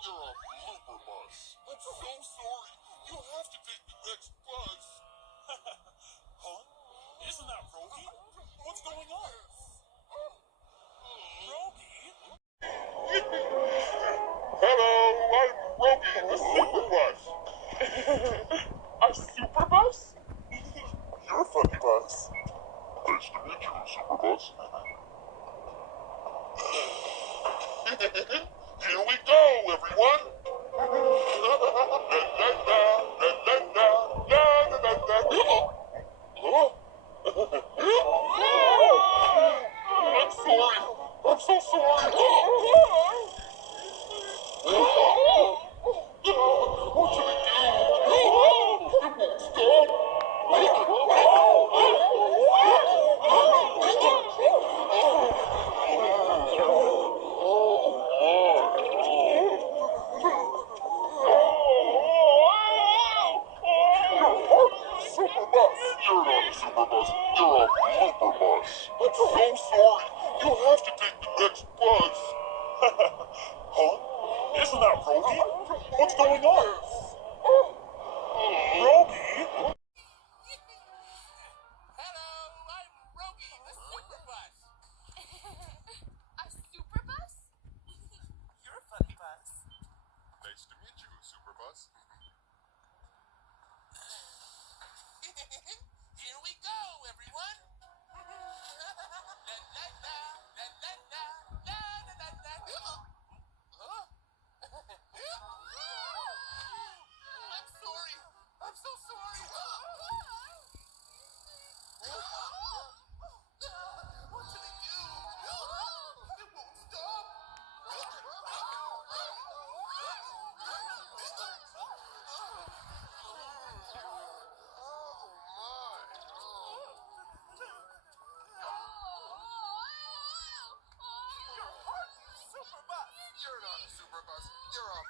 You're a blooper bus. I'm so sorry. You'll have to take the next bus. Huh? Isn't that Rogi? What's going on? Rogi? Hello, I'm Rogi, the super bus. A super bus? You're a funny bus. Nice to meet you, super bus. Here we go, everyone. I'm sorry. I'm so sorry. What should I do? It won't stop. Super bus. You're not a super bus. You're a blooper bus. I'm so sorry. You'll have to take the next bus. Huh? Isn't that Rogi? What's going on? Rogi? Hello, I'm Rogi, the super bus. A super bus? You're a funny bus. Nice to meet you, super bus. Here we go, everyone. La la la, la la la, la la la la. Huh? I'm sorry. I'm so sorry. What should I do? It won't stop. You're not a super bus. You're a